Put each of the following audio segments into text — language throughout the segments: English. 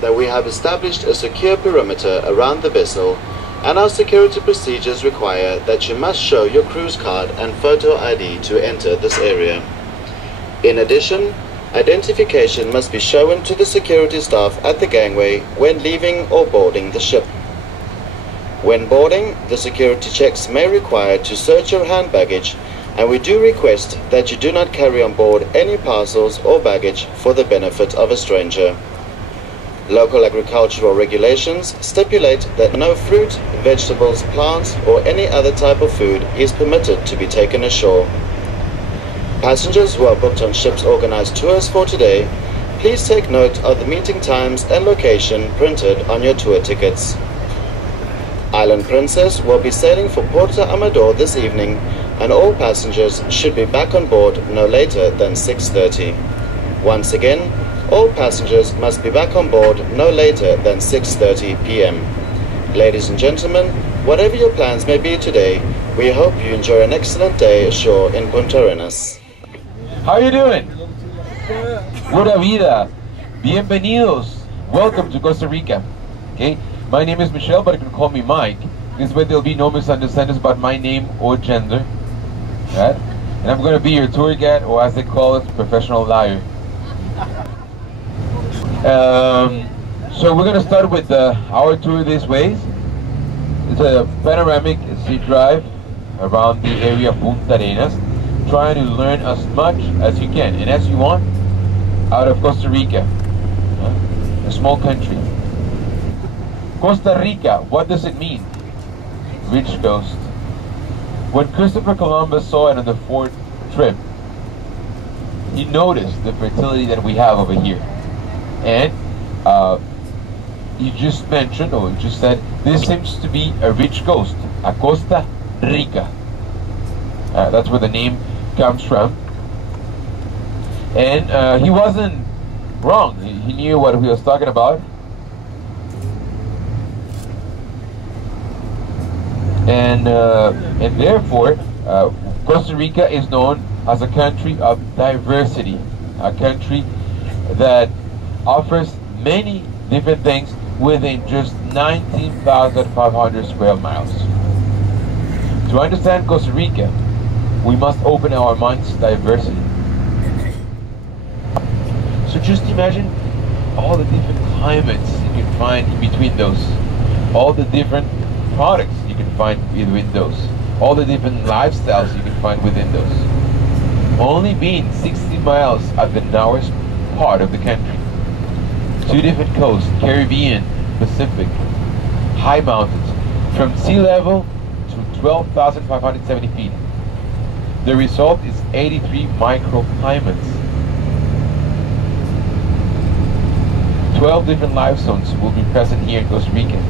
that we have established a secure perimeter around the vessel, and our security procedures require that you must show your cruise card and photo ID to enter this area. In addition, identification must be shown to the security staff at the gangway when leaving or boarding the ship. When boarding, the security checks may require to search your hand baggage, and we do request that you do not carry on board any parcels or baggage for the benefit of a stranger. Local agricultural regulations stipulate that no fruit, vegetables, plants, or any other type of food is permitted to be taken ashore. Passengers who are booked on ships organized tours for today, please take note of the meeting times and location printed on your tour tickets. Island Princess will be sailing for Porto Amador this evening, and all passengers should be back on board no later than 6:30. Once again, all passengers must be back on board no later than 6:30 p.m. Ladies and gentlemen, whatever your plans may be today, we hope you enjoy an excellent day ashore in Puntarenas. How are you doing? Pura vida. Bienvenidos. Welcome to Costa Rica. Okay, my name is Michelle, but you can call me Mike. This way there'll be no misunderstandings about my name or gender. Right? And I'm going to be your tour guide, or as they call it, professional liar. So we're going to start with our tour this way. It's a panoramic sea drive around the area of Puntarenas, trying to learn as much as you can and as you want out of Costa Rica, a small country. Costa Rica, what does it mean? Rich coast. When Christopher Columbus saw it on the fourth trip, he noticed the fertility that we have over here. And you just mentioned, or you just said, this seems to be a rich coast, a Costa Rica. That's where the name comes from. And he wasn't wrong. He knew what he was talking about. And therefore, Costa Rica is known as a country of diversity, a country that offers many different things within just 19,500 square miles. To understand Costa Rica, we must open our minds to diversity. So just imagine all the different climates you can find in between those, all the different products you can find within those, all the different lifestyles you can find within those. Only being 60 miles at the narrowest part of the country. Two different coasts, Caribbean, Pacific, high mountains, from sea level to 12,570 feet. The result is 83 microclimates. 12 different life zones will be present here in Costa Rica.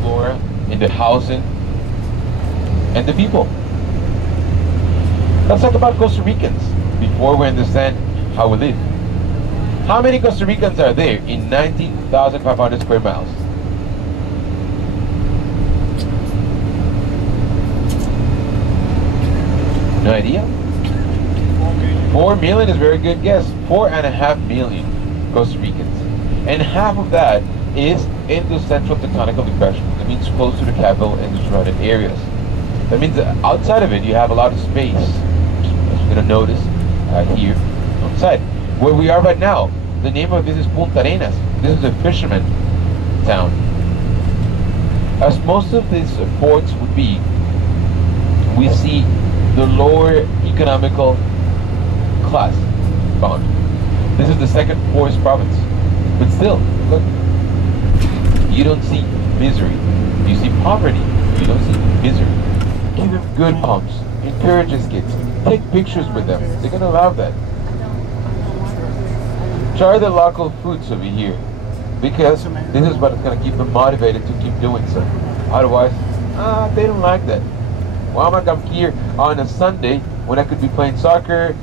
Flora, in the housing, and the people. Let's talk about Costa Ricans before we understand how we live. How many Costa Ricans are there in 19,500 square miles? No idea? 4 million is a very good guess. 4.5 million Costa Ricans. And half of that is in the central tectonical depression. That means close to the capital and the surrounding areas. That means that outside of it, you have a lot of space. As you're going to notice here outside. Where we are right now, the name of this is Puntarenas. This is a fisherman town. As most of these ports would be, we see the lower economical class found. This is the second poorest province. But still, look, you don't see misery. You see poverty. You don't see misery. Give them good homes. Encourage these kids. Take pictures with them. They're going to love that. Try the local foods over here, because this is what's going to keep them motivated to keep doing so. Otherwise, they don't like that. Why am I come here on a Sunday when I could be playing soccer?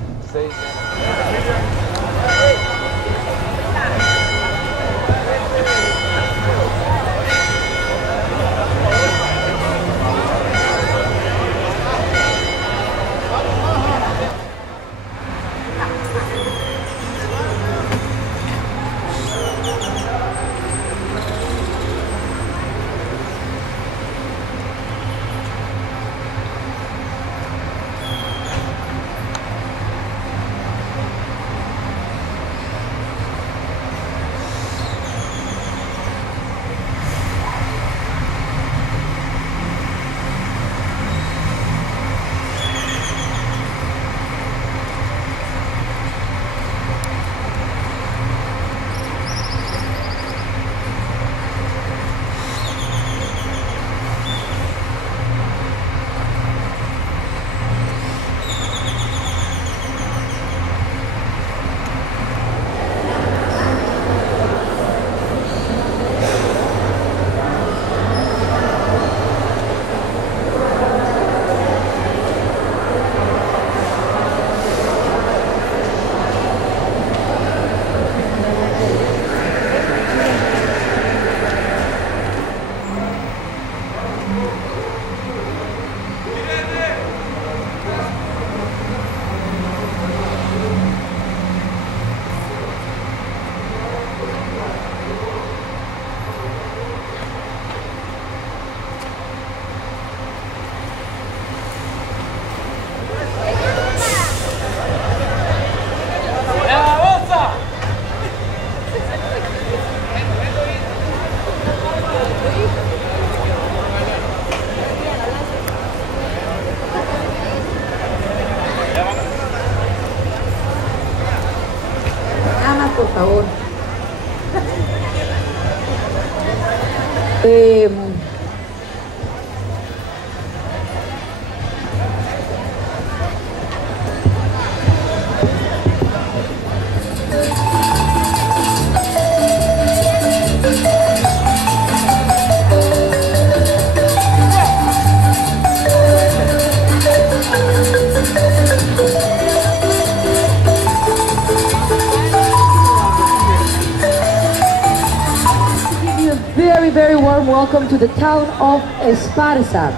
Very warm welcome to the town of Esparza.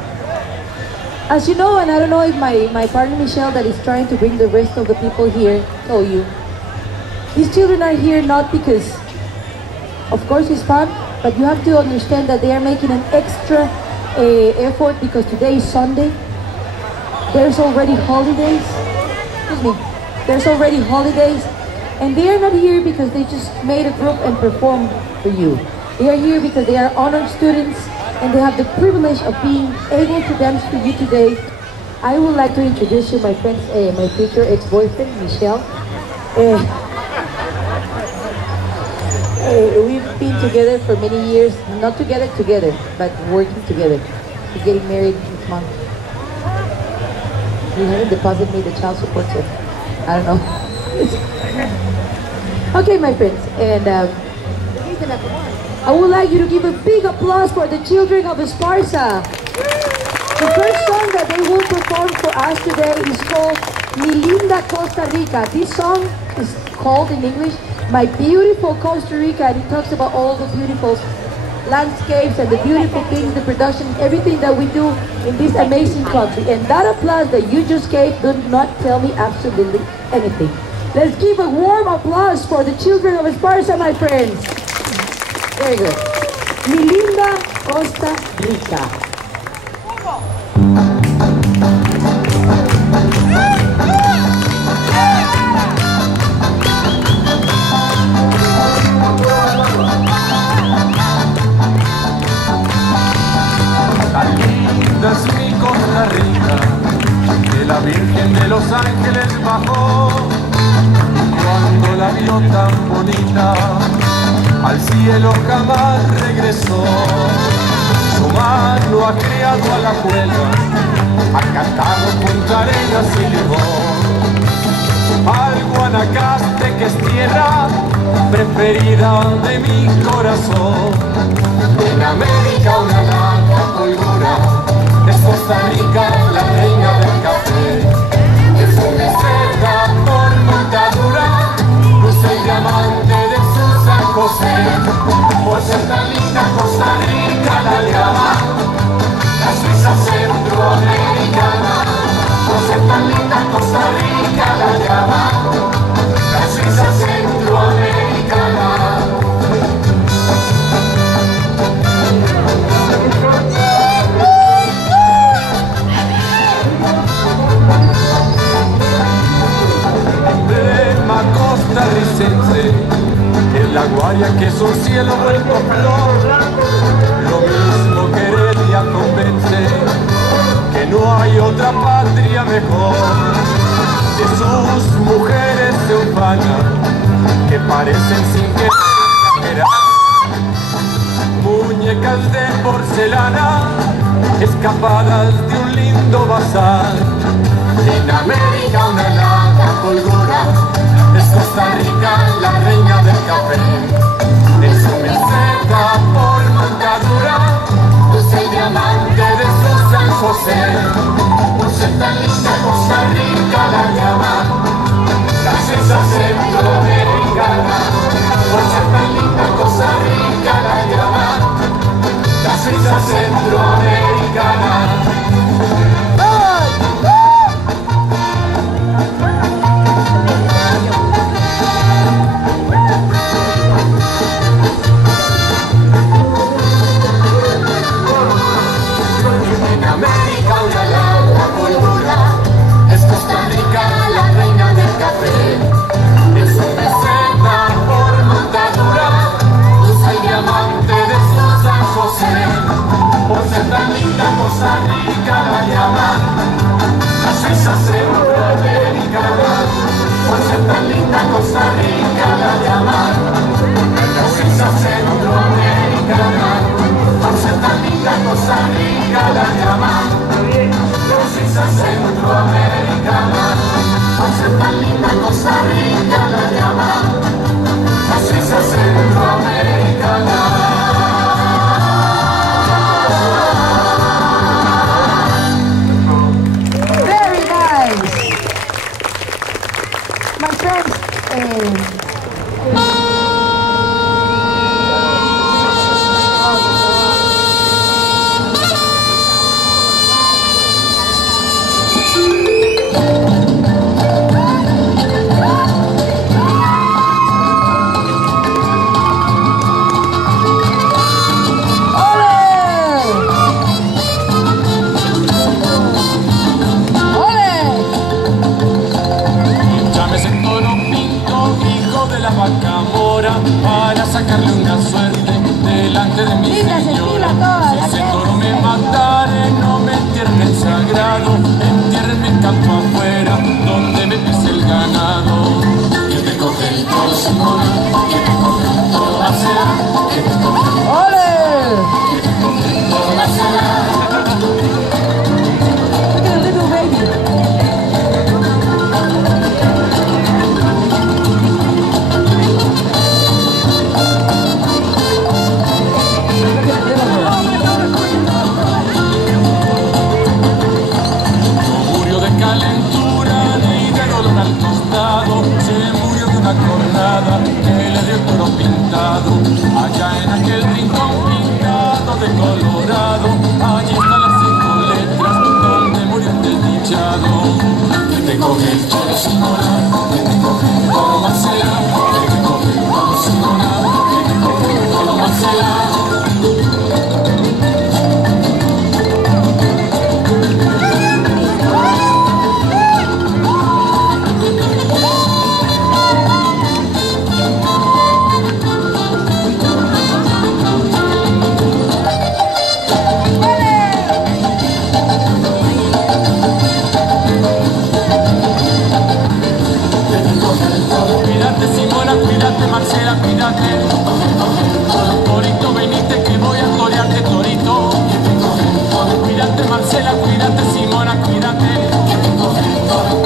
As you know, and I don't know if my partner Michelle that is trying to bring the rest of the people here told you, these children are here not because, of course it's fun, but you have to understand that they are making an extra effort because today is Sunday. There's already holidays. Excuse me. There's already holidays, and they are not here because they just made a group and performed for you. They are here because they are honored students and they have the privilege of being able to dance for you today. I would like to introduce you my friends, my future ex-boyfriend, Michelle. We've been together for many years, not together, but working together. We're getting married this month. We haven't deposited me the child support, so I don't know. Okay, my friends, and I would like you to give a big applause for the children of Esparza. The first song that they will perform for us today is called Mi Linda Costa Rica. This song is called in English, My Beautiful Costa Rica, and it talks about all the beautiful landscapes and the beautiful things, the production, everything that we do in this amazing country. And that applause that you just gave did not tell me absolutely anything. Let's give a warm applause for the children of Esparza, my friends. Very good. Mi Linda Costa Rica. Tan linda es mi Costa Rica, que la Virgen de los Ángeles bajó, cuando la vio tan bonita, al cielo jamás regresó. Su mano ha criado a la cuelga, ha cantado Puntarenas y llevó al Guanacaste, que es tierra preferida de mi corazón. En América una larga colgura, es Costa Rica la reina del café. Es su meseta por montadura, luce el diamante de su San José. Por ser tan linda Costa Rica la llama la Suiza centroamericana. Por ser tan linda Costa Rica la llama la Suiza centroamericana. Emblema costarricense es la guaria que es un cielo vuelto flor. Lo mismo que Heredia convence que no hay otra patria mejor. De sus mujeres se ufanan que parecen sin querer, muñecas de porcelana escapadas de un lindo bazar. En América una larga colgura, es Costa Rica la reina del café. En su meseta por montadura, luce el diamante de su San José. Por ser tan linda Costa Rica la llaman la Suiza centroamericana. Por ser tan linda Costa Rica la llaman la Suiza centroamericana. Por ser tan linda Costa Rica la llaman la Suiza centroamericana. Por ser tan linda Costa Rica la llaman la Suiza centroamericana. Por centroamericana, al ser tan linda Costa Rica la llaman la Suiza centroamericana. Very nice. My friends, para sacarle una suerte delante de mi señora. Si ese toro me matare, no me entierren el sagrado, entiérrenme en campo afuera, donde me pise el ganado. Que te coge el toro Simona, que te coge el toro Marcela, que te coge el toro Marcela. look at the little baby. Calentura ni de dolor al costado, se murió de una cornada que le dio el toro pintado. Allá en aquel rincón pintado de colorado, allí están las 5 letras donde murió el desdichado. Que te coge el toro Simona, que te coge el toro Marcela, que te coge el toro Simona, que te coge el toro Marcela. Cuídate Simona, cuídate Marcela, cuídate. Torito, venite que voy a torearte, torito. Cuídate Marcela, cuídate Simona, cuídate.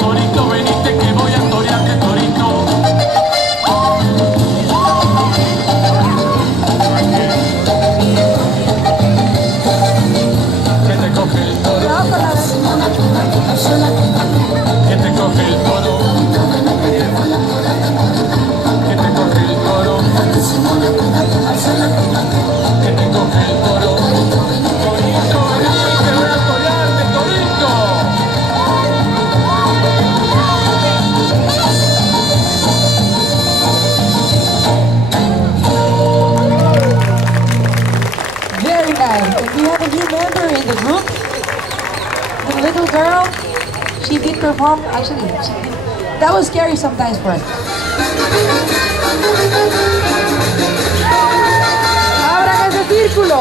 Torito, venite que voy a torearte, torito. Que te coge el toro. Que te coge el toro. Que te coge el toro. Que te coge el toro. Torito, venite que voy a torearte, torito. Very nice. And we have a new member in the group. The little girl. She did perform. Actually, that was scary sometimes for us. Abran ese círculo.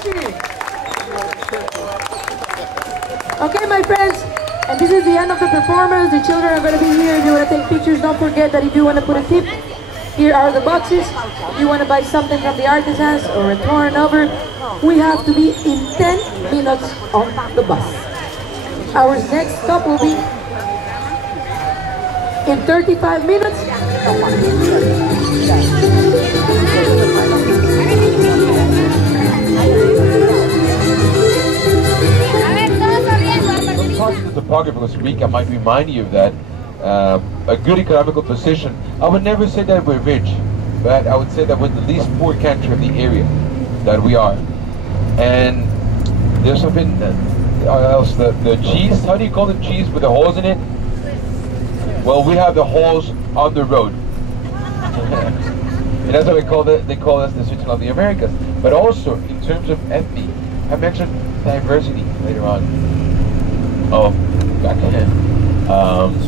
Turkey. Okay, my friends, and this is the end of the performance. The children are going to be here. If you want to take pictures, don't forget that if you want to put a tip, here are the boxes. If you want to buy something from the artisans or a torn over, we have to be in 10 minutes on the bus. Our next stop will be in 35 minutes. Parts of the topography of Costa Rica might remind you of that. A good economical position. I would never say that we're rich, but I would say that we're the least poor country of the area that we are. And there's something else, the cheese. How do you call the cheese with the holes in it? Well, we have the holes on the road. And that's what they call us the Switzerland of the Americas. But also in terms of ethnic, I mentioned diversity later on. Oh, back ahead.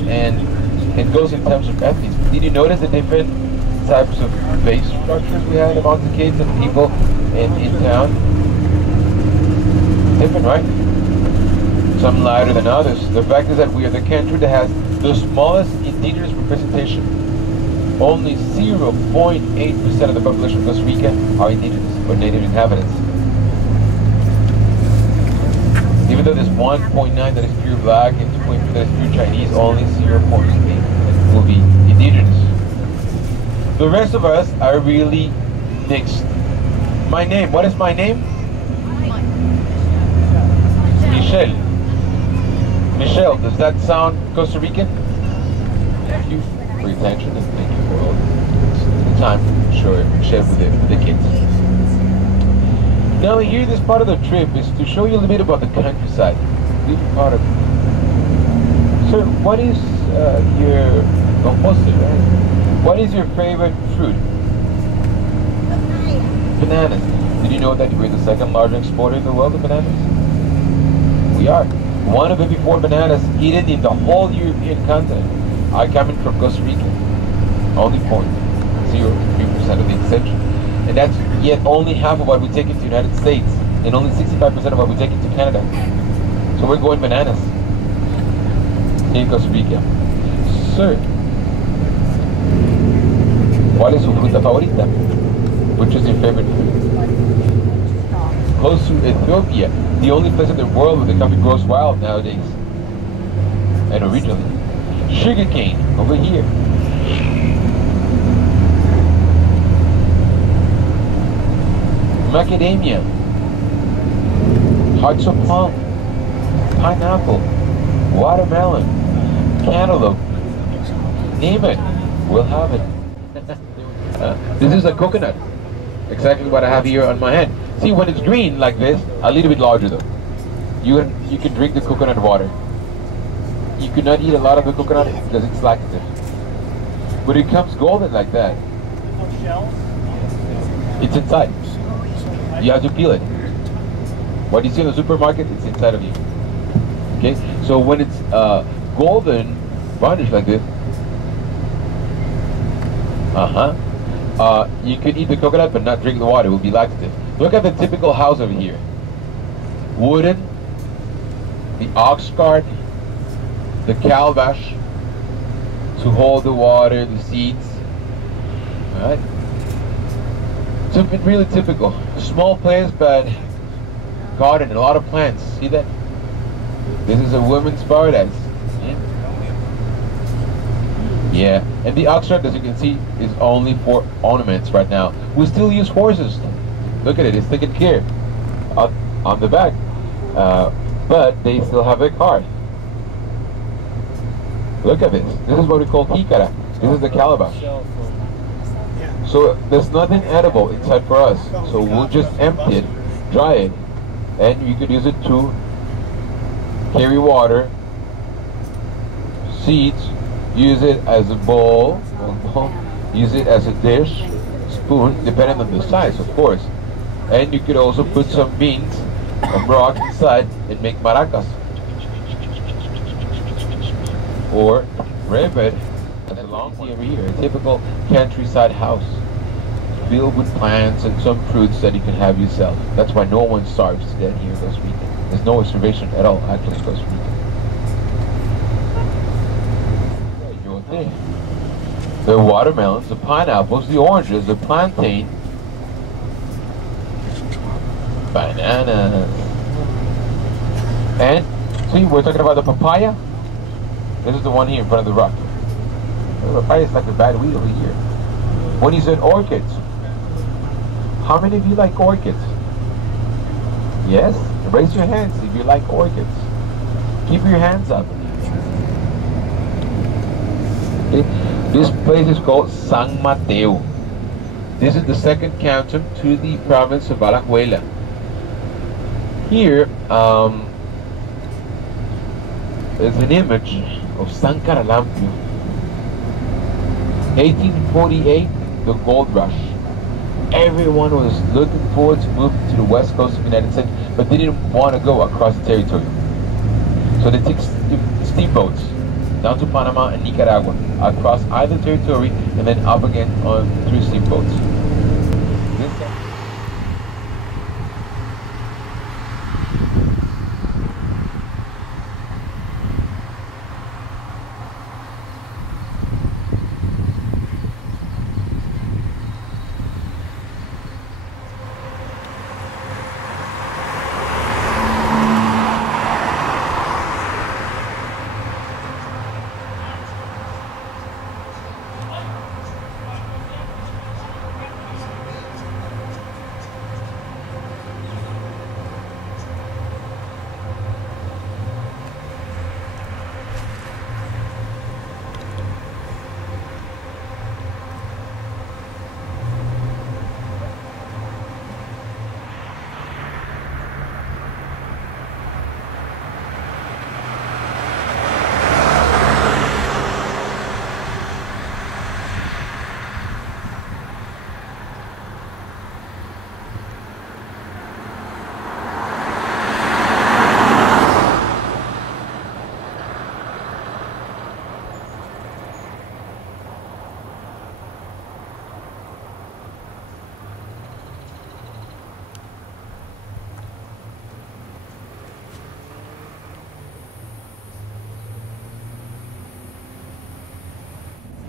And it goes in terms of ethnic. Did you notice the different types of face structures we had among the kids and people in town? Different, right? Some lighter than others. The fact is that we are the country that has the smallest indigenous representation. Only 0.8% of the population of Costa Rica are indigenous or native inhabitants. Even though there's 1.9 that is pure black and 2.3 that is pure Chinese, only 0.8 will be indigenous. The rest of us are really mixed. My name, what is my name? Michelle. Michelle, does that sound Costa Rican? Thank you for your attention and thank you for all the time shared with the kids. Now here, this part of the trip is to show you a little bit about the countryside. Different part of it. Sir, what is your composite, right? What is your favorite fruit? Bananas. Did you know that we're the second largest exporter in the world of bananas? We are. One of every 4 bananas eaten in the whole European continent are coming from Costa Rica. Only 0.03% of the extension. And that's yet only half of what we take into the United States, and only 65% of what we take into Canada. So we're going bananas in Costa Rica. Sir, ¿cuál es su fruta favorita? Which is your favorite fruit? Close to Ethiopia, the only place in the world where the coffee grows wild nowadays, and originally. Sugarcane, over here. Macadamia, hearts of palm, pineapple, watermelon, cantaloupe, name it, we'll have it. This is a coconut, exactly what I have here on my hand. See, when it's green like this, a little bit larger though, you can drink the coconut water. You cannot eat a lot of the coconut because it's laxative. But it comes golden like that. It's inside. You have to peel it. What you see in the supermarket, it's inside of you. Okay? So when it's golden, varnish like this, you could eat the coconut but not drink the water. It will be laxative. Look at the typical house over here. Wooden, the ox cart, the calabash to hold the water, the seeds. Alright? Something really typical. Small place, but garden, a lot of plants. See that? This is a woman's paradise. Yeah, and the ox cart, as you can see, is only for ornaments right now. We still use horses. Look at it, it's taken care of on the back. But they still have a cart. Look at this. This is what we call jicara. This is the calabash. So there's nothing edible inside for us. So we'll just empty it, dry it, and you could use it to carry water, seeds, use it as a bowl, use it as a dish, spoon, depending on the size, of course. And you could also put some beans, some rock inside, and make maracas. Or rabbit, as a long over here, a typical countryside house. filled with plants and some fruits that you can have yourself. That's why no one starves to death here in Costa Rica. There's no starvation at all, actually, in Costa Rica. The watermelons, the pineapples, the oranges, the plantain, bananas. And, see, we're talking about the papaya. This is the one here in front of the rock. The papaya is like a bad weed over here. What is it? Orchids. How many of you like orchids? Yes? Raise your hands if you like orchids. Keep your hands up. Okay. This place is called San Mateo. This is the second canton to the province of Alajuela. Here, there's an image of San Caralampio. 1848, the gold rush. Everyone was looking forward to move to the west coast of the United States, but they didn't want to go across the territory. So they took steamboats down to Panama and Nicaragua, across either territory, and then up again on 3 steamboats.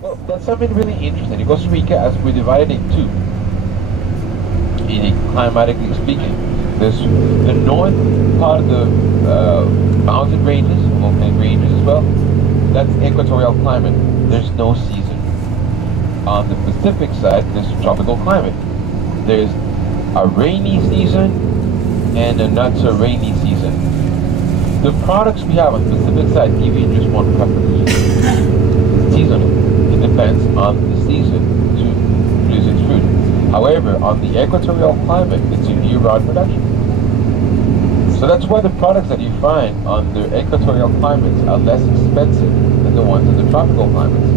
Well, that's something really interesting. In Costa Rica, as we're divided in two, climatically speaking, there's the north part of the mountain ranges, mountain ranges as well. That's equatorial climate. There's no season. On the Pacific side, there's tropical climate. There's a rainy season and a not so rainy season. The products we have on the Pacific side give you just one preference. Seasonal. It depends on the season to produce its fruit. However, on the equatorial climate, it's a year-round production. So that's why the products that you find on the equatorial climates are less expensive than the ones in the tropical climates.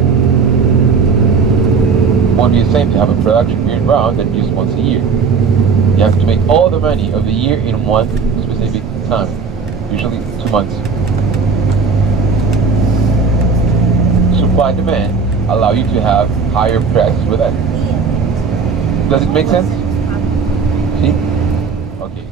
It won't be the same to have a production year-round than just once a year. You have to make all the money of the year in one specific time, usually 2 months. Supply and demand allow you to have higher prices with that. Does it make sense? See? Okay.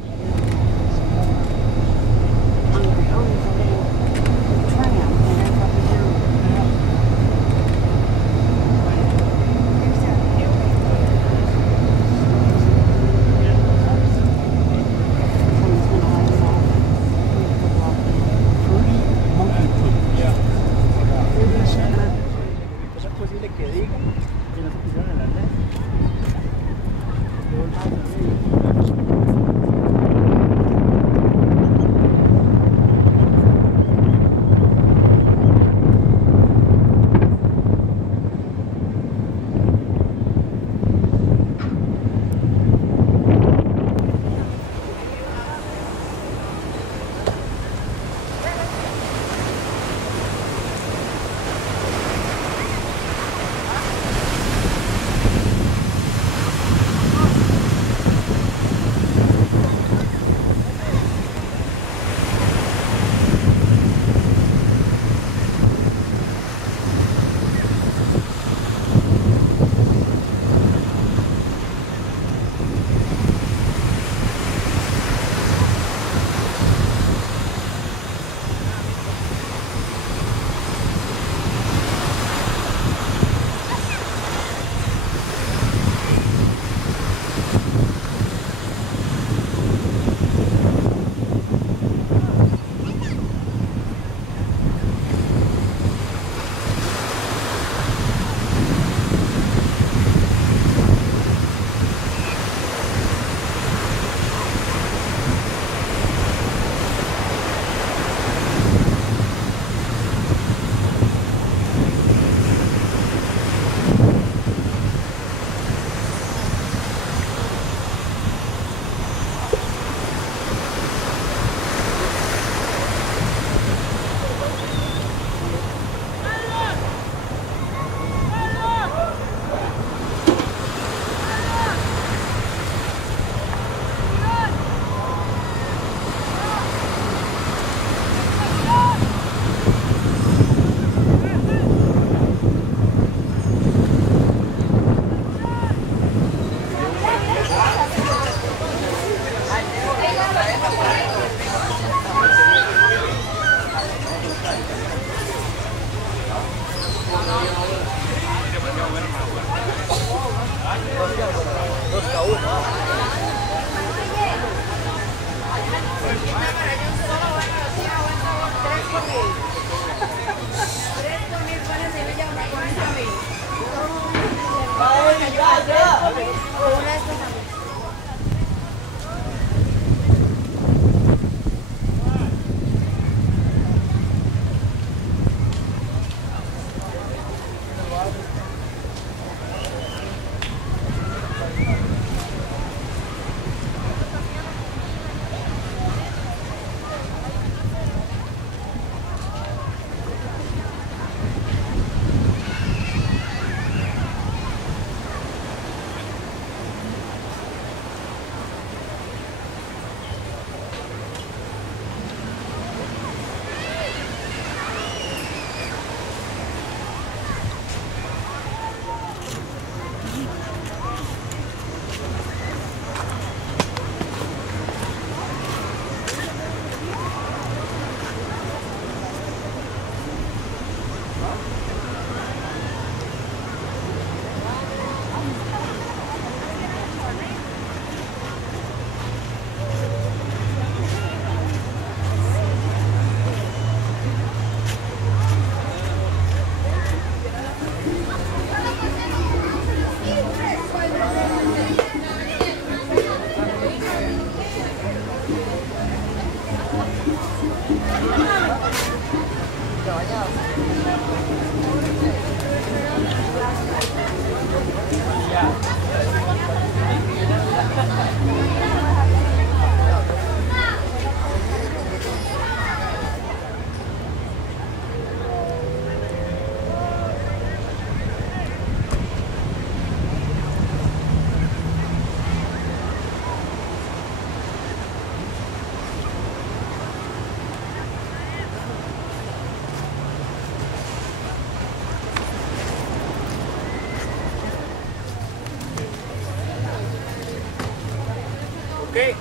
qué?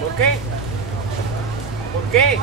¿Por qué? ¿Por qué?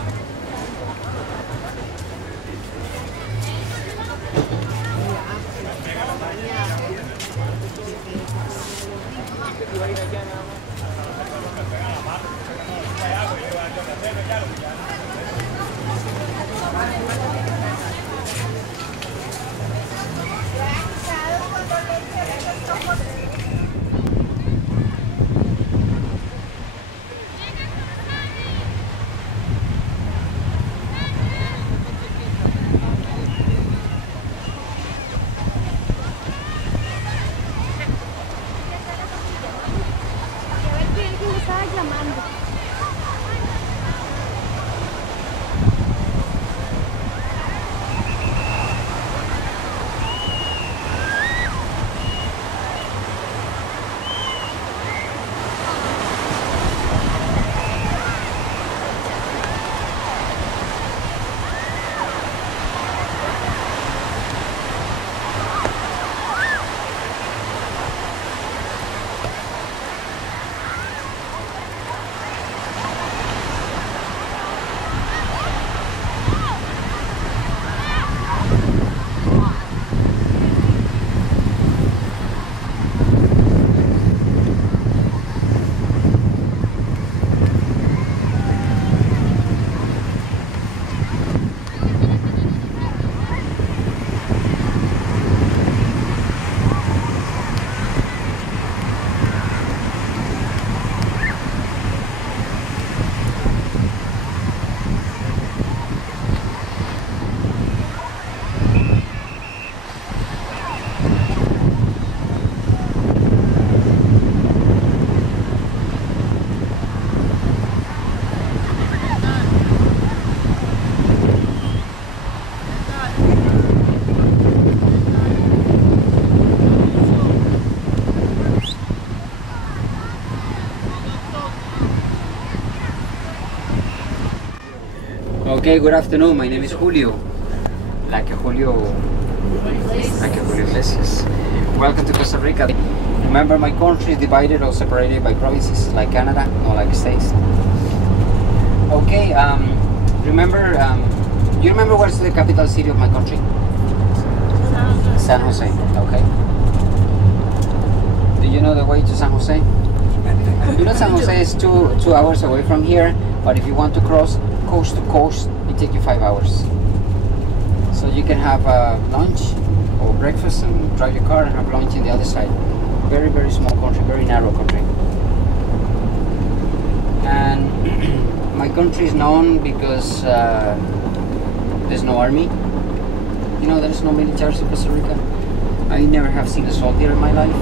Okay, good afternoon. My name is Julio. Like Julio Iglesias. Welcome to Costa Rica. Remember, my country is divided or separated by provinces, like Canada, not like states. Okay, remember, you remember what's the capital city of my country? San Jose. Okay. Do you know the way to San Jose? You know San Jose is two hours away from here, but if you want to cross coast to coast, it takes you 5 hours. So you can have lunch or breakfast and drive your car and have lunch in the other side. Very, very small country, very narrow country. And my country is known because there's no army. You know, there's no military in Costa Rica. I never have seen a soldier in my life.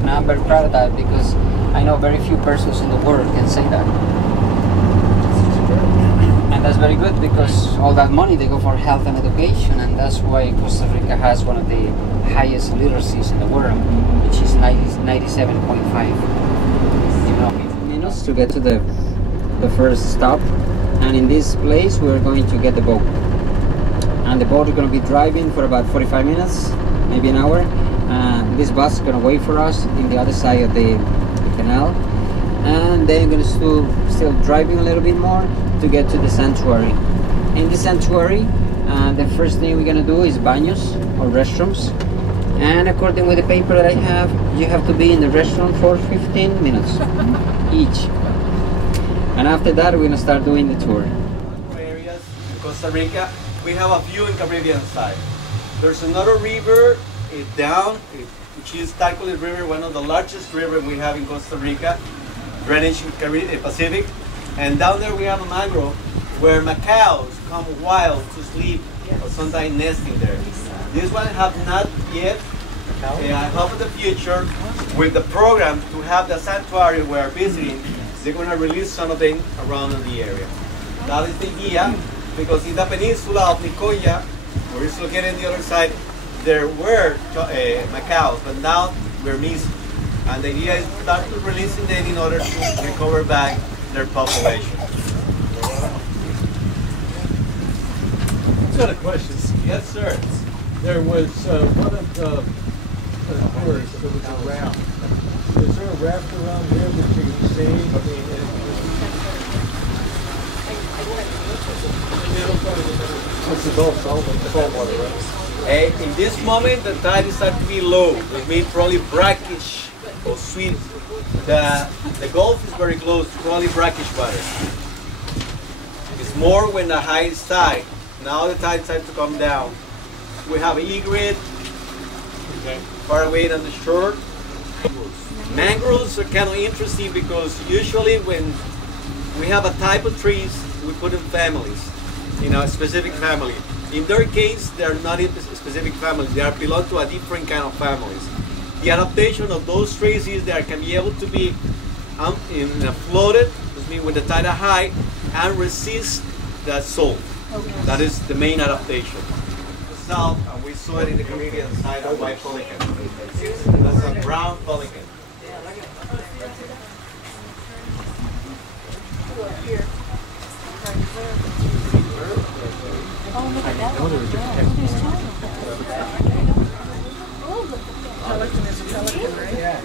And I'm very proud of that because I know very few persons in the world can say that. And that's very good because all that money they go for health and education, and that's why Costa Rica has one of the highest literacies in the world, which is 97.5. You know, 15 minutes to get to the first stop, and in this place we're going to get the boat. And the boat is going to be driving for about 45 minutes, maybe an hour. This bus is going to wait for us in the other side of the canal, and then going to still driving a little bit more to get to the sanctuary. In the sanctuary, the first thing we're going to do is baños or restrooms, and according with the paper that I have, you have to be in the restroom for 15 minutes each. And after that, we're going to start doing the tour. Areas in Costa Rica, we have a few in Caribbean side. There's another river down, which is Untitled River, one of the largest rivers we have in Costa Rica, drainage in the Pacific. And down there we have a mangrove where macaws come wild to sleep or sometimes nesting there. This one have not yet. I hope in the future with the program to have the sanctuary we are visiting, they're going to release some of them around in the area. That is the idea, because in the peninsula of Nicoya, where it's located on the other side, there were macaws, but now we're missing. And the idea is to start releasing them in order to recover back their population. I've got a question. Yes, sir. There was one of the tourists, there was a raft. Is there a raft around here that you can see? What's the saltwater, right? In this moment, the tide is starting to be low. It means probably brackish or sweet. The Gulf is very close, probably brackish water. It's more when the high tide. Now the tide starts to come down. We have egret, far away on the shore. Mangroves are kind of interesting because usually when we have a type of trees, we put in families, a specific family. In their case, they are not in a specific family. They belong to a different kind of families. The adaptation of those trees is they can be able to be floated, which means when the tide is high, and resist the salt. Okay. That is the main adaptation. The south, and we saw it in the Caribbean side of white pelican. That's a brown pelican. Oh, look at that. Pelican is a pelican, right? Yeah.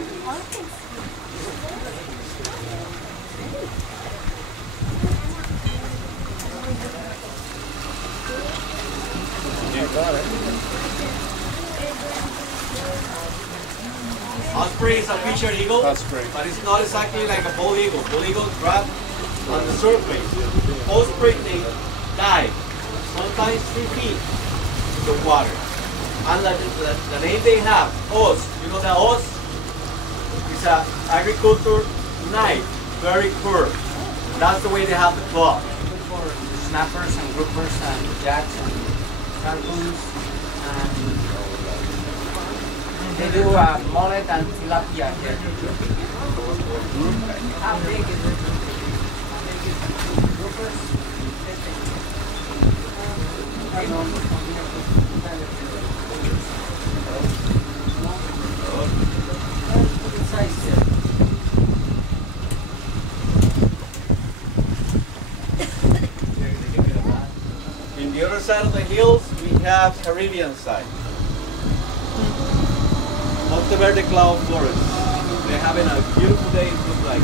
Osprey is a featured eagle, but it's not exactly like a bald eagle. Bald eagle grab on the surface. Osprey, they dive, sometimes 3 feet in the water. And the name they have, os, you know the os? It's an agriculture knife, very curved. That's the way they have the claw. For snappers and groupers and jacks and harpoons, and they do mullet and tilapia here. How big is it? Groupers? In the other side of the hills, we have Caribbean side. Monteverde cloud forest. They're having a beautiful day, it looks like.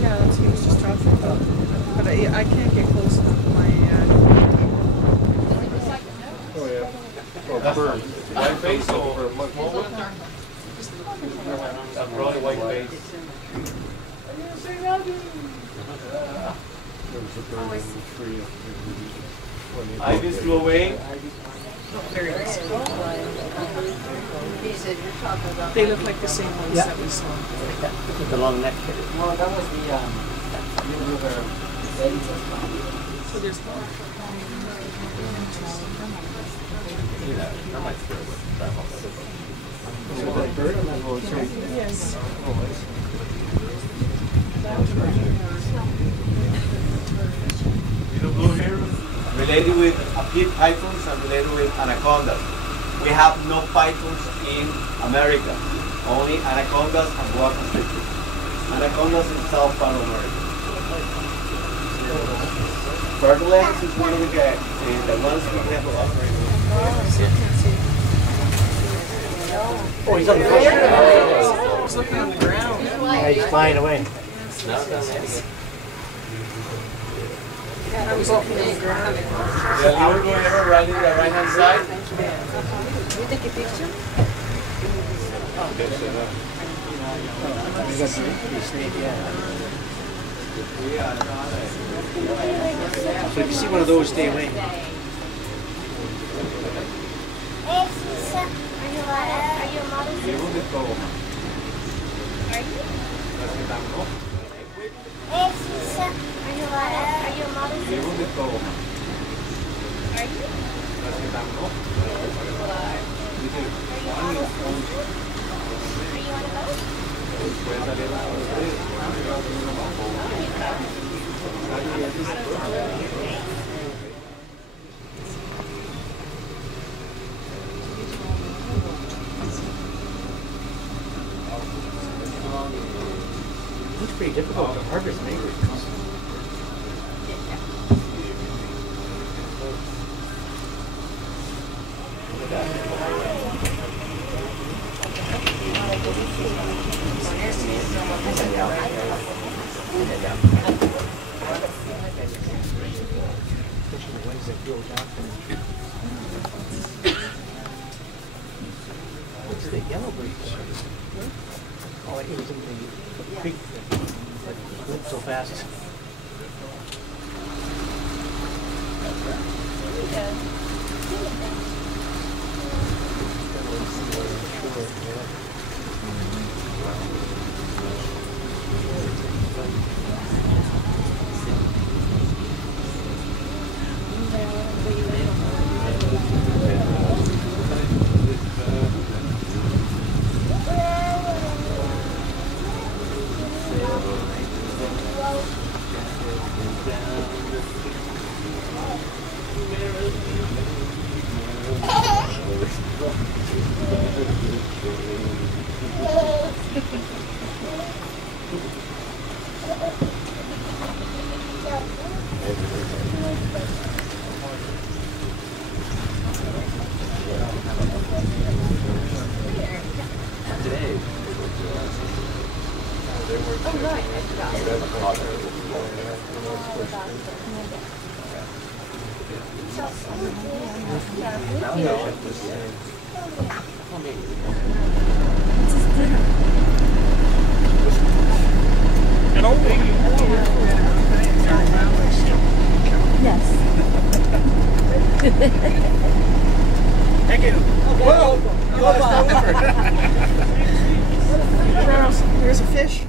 Yeah, that's what he was just talking about. I can't get close enough. Oh, yeah. Or bird. White face or Macaw? That's probably white face. There was a bird in the tree. Ibis flew away. Very nice. They look like the same ones that we saw. The long neck. Well, that was the river. So there's yes. You know, blue hair related with pit pythons and related with anacondas. We have no pythons in America, only anacondas and boa constrictors. Anacondas in South part of America. Puntarenas is one of the ones we have offering. Oh, he's on the ground. He's looking on the ground. Yeah, he's flying away. I was looking on the ground. Yeah, you were going ever right in the right hand side? You take a picture? So if you see one of those, stay away. Are you a model? Are you? Are you a model? Are Looks pretty difficult to harvest mangroves. What's the yellow breed? Oh, it was in the creek that went so fast. Thank you. Whoa! There's a fish.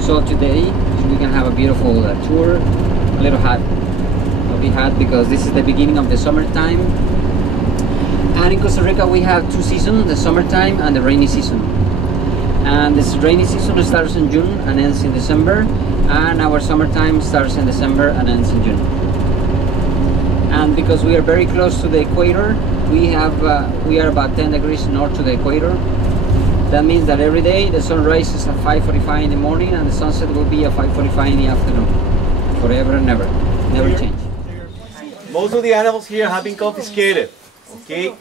So today we can have a beautiful tour, a little hot. I'll be hot because this is the beginning of the summertime. And in Costa Rica we have two seasons, the summertime and the rainy season. And this rainy season starts in June and ends in December. And our summertime starts in December and ends in June. And because we are very close to the equator, we are about 10 degrees north to the equator. That means that every day the sun rises at 5:45 in the morning and the sunset will be at 5:45 in the afternoon. Forever and ever. Never change. Most of the animals here have been confiscated, okay?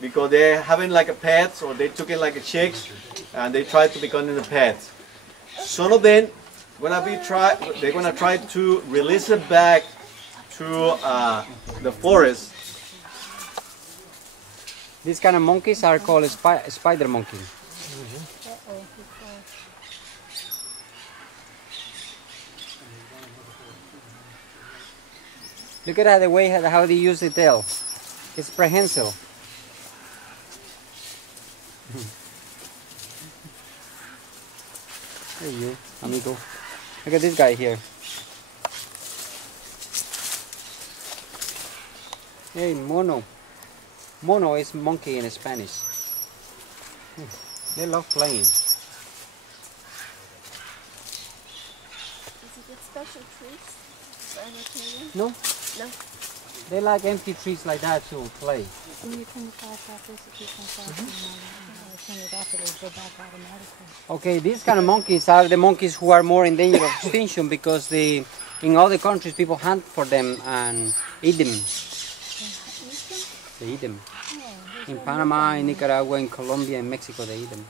Because they haven't like a pets or they took it like a chicks and they tried to become the pets. Some of them they're gonna try to release it back to the forest. These kind of monkeys are called spider monkey. Look at the way how they use the tail. It's prehensile. Hey you, amigo. Look at this guy here. Hey, mono. Mono is monkey in Spanish. They love playing. Does it get special treats for entertaining? No? No. They like empty trees like that to play. When you turn the flash off, this keep on flashing, turn it off, it'll go back automatically. Okay, these kind of monkeys are the monkeys who are more in danger of extinction because in other countries people hunt for them and eat them. They eat them. In Panama, in Nicaragua, in Colombia, in Mexico, they eat them.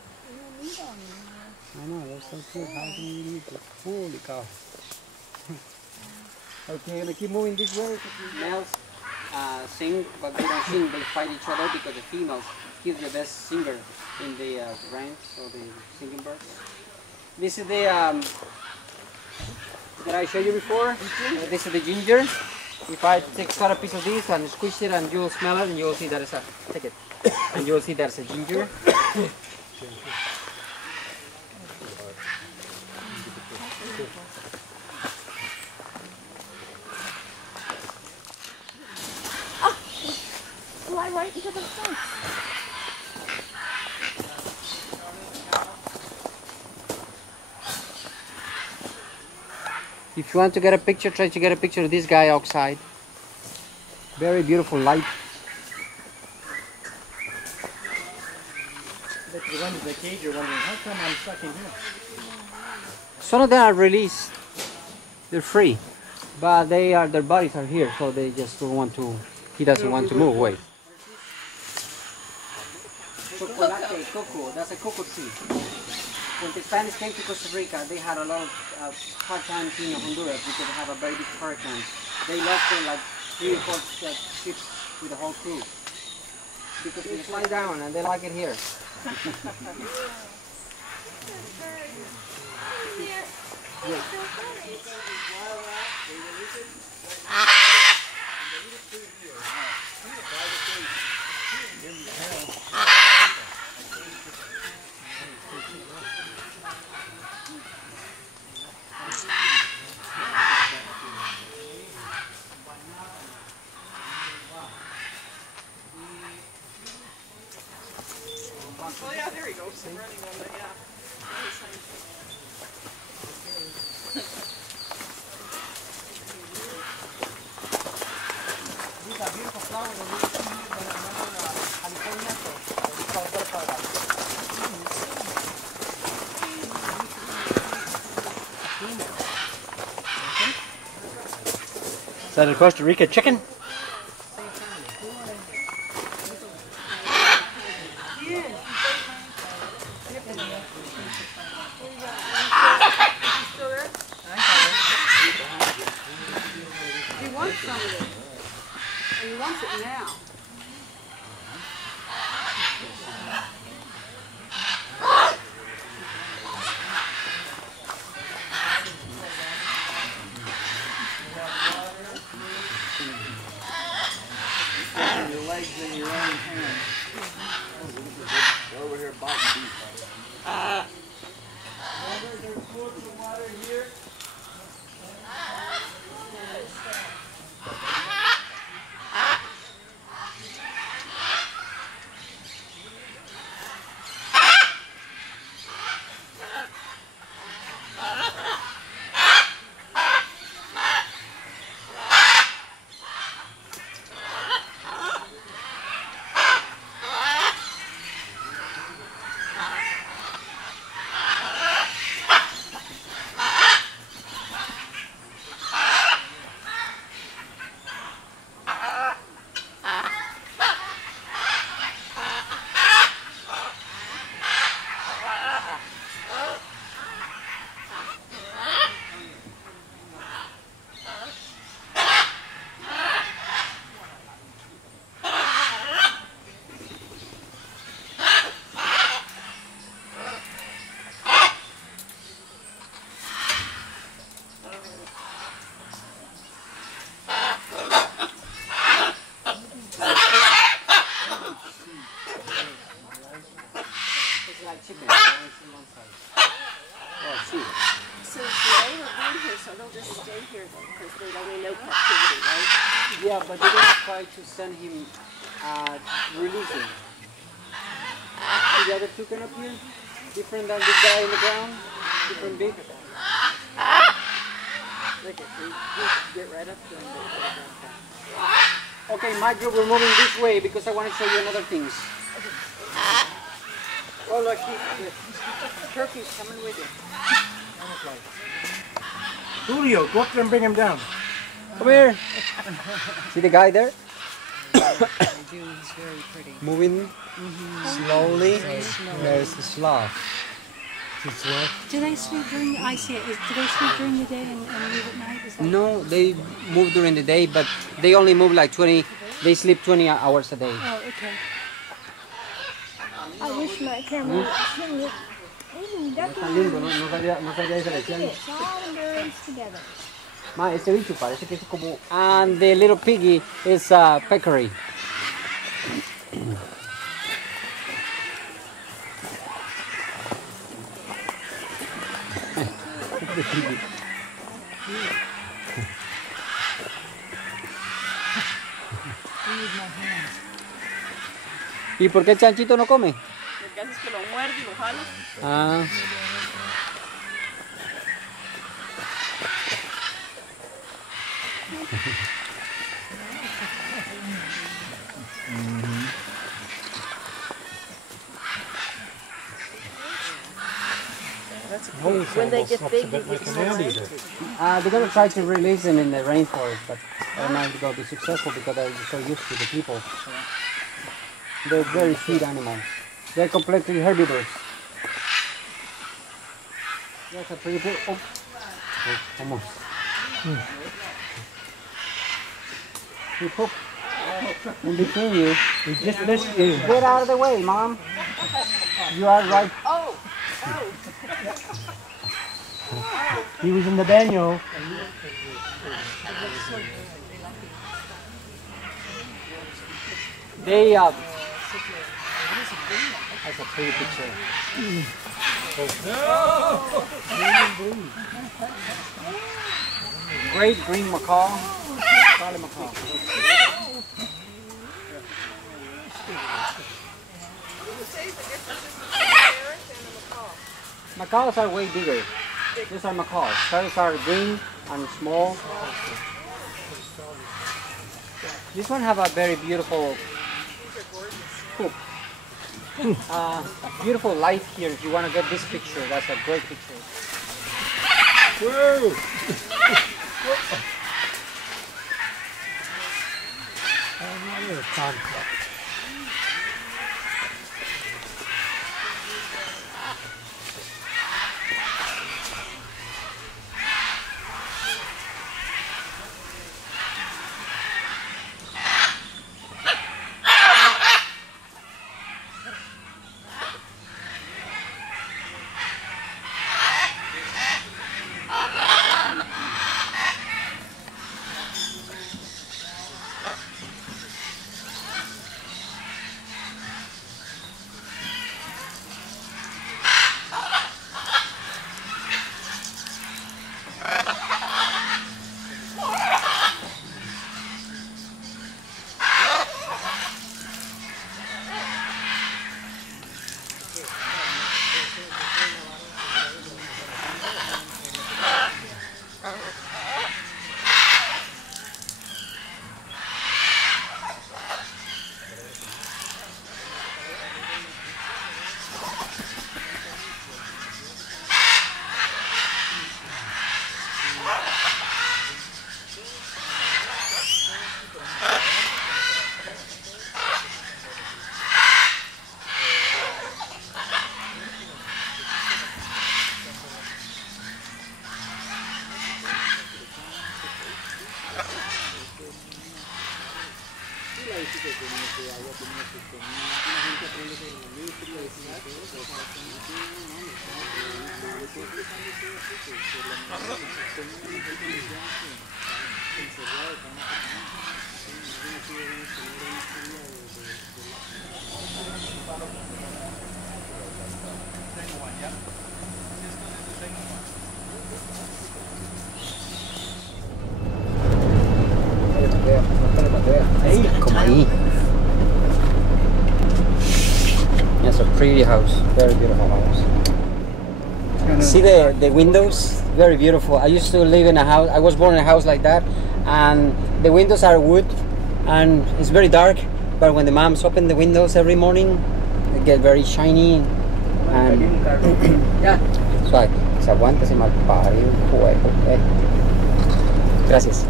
I know, they're so cute. How do you eat it? Holy cow. Okay, I'm gonna keep moving this way. Males sing, but they don't sing. They fight each other because the females give the best singer in the range, so the singing birds. This is the that I showed you before. This is the ginger. If I cut a piece of this and squish it, and you'll smell it, and you'll see that it's take it, and you'll see there's a ginger. Fly right into the fence. If you want to get a picture, try to get a picture of this guy outside. Very beautiful light. But the one in the cage are wondering, how come I'm stuck in here? Some of them are released. They're free, but their bodies are here, so they just don't want to. He doesn't want to move away. Chocolate, cocoa. That's a cocoa tree. When the Spanish came to Costa Rica, they had a lot of hard times in Honduras because they have a very big hurricane. They lost like 3 or 4 ships with the whole crew because they fly down and they like it here. Oh yeah, there he goes. Running on the, yeah. These are beautiful flowers that we see when I remember California, so it's called butterfly. Is that a Costa Rica chicken? He wants some of it. And he wants it now. Your legs in your own hands. Over here biting beef. There's food and water here. captivity, right? Yeah, but they're gonna try to send him, release him. See the other two can appear? Different than this guy in the ground? Different big? Look at you just get right up to him. Okay, Michael, we're moving this way because I want to show you another things. Oh, look, the turkey's coming with you. Julio, go up there and bring him down. Come here. See the guy there? They do, he's very pretty. Moving slowly. There's the sloth. Do they sleep during, I see it, do they sleep during the day and leave at night? Is that No, they move during the day, but they only move like 20, they sleep 20 hours a day. Oh, okay. I wish my camera would show it. Está lindo, no sabía diferenciar. It's all birds together. Ma, este bicho parece que es como... And the little piggy is a peccary. ¿Y por qué el chanchito no come? Lo que hace es que lo muerde y lo jala. Ah. When they get big, they get small. They're going to try to release them in the rainforest, but I don't know if they're going to be successful because they're so used to the people. They're very sweet animals. They're completely herbivores. That's a pretty big... Oh, almost. You poop in between you. Just missed you. Get out of the way, Mom. You are right. Oh! He was in the baño. They, that's a pretty picture. Great green macaw. Scarlet macaw. Macaws are way bigger. These are macaws. Scarlets are green and small. This one have a very beautiful poop. Beautiful light here. If you want to get this picture, that's a great picture. Whoa! Como ahí. It's a pretty house, very beautiful house. See the windows, very beautiful. I used to live in a house, I was born in a house like that, and the windows are wood, and it's very dark, but when the moms open the windows every morning, they get very shiny, and suave, se aguanta ese mal parido juego, Gracias.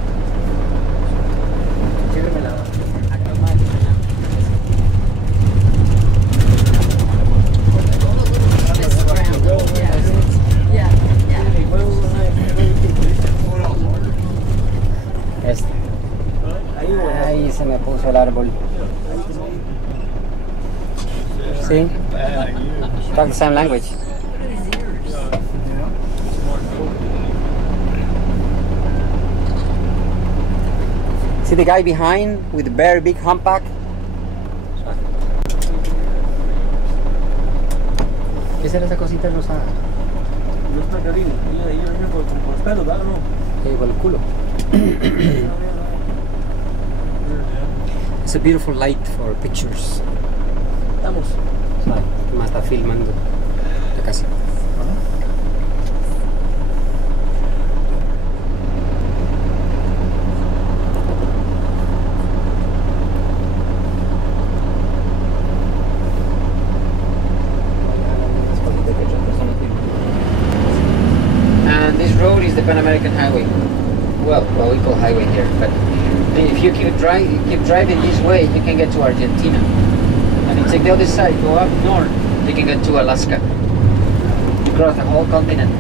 Ahí se me puso el árbol. See? Talk the same language. See the guy behind with the very big humpback? ¿Qué será esa cosita rosada? No está cariño, ella viene por el pelo, ¿verdad? No. Por el culo. It's a beautiful light for pictures. Vamos. Me está filmando la casa. And this road is the Pan American Highway. Well, what we call highway here, but if you keep driving this way, you can get to Argentina. And if you take the other side, go up north, you can get to Alaska. You cross the whole continent.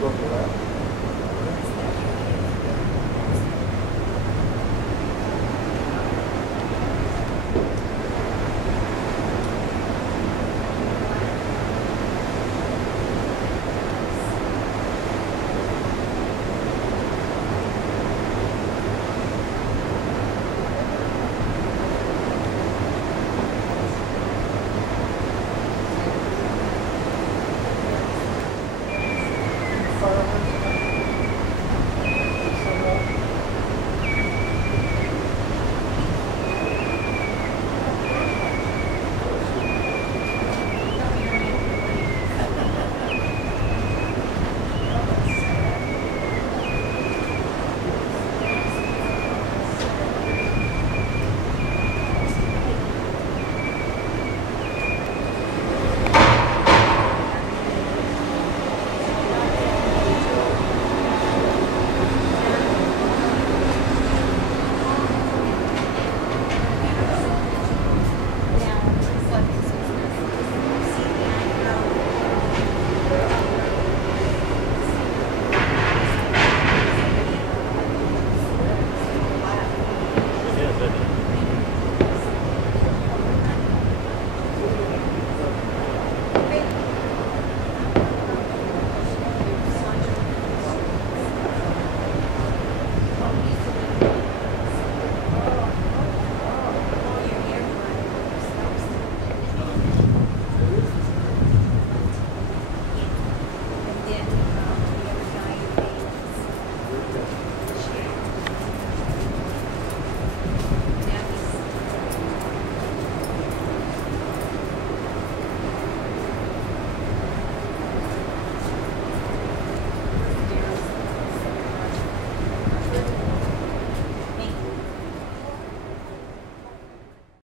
Go to that.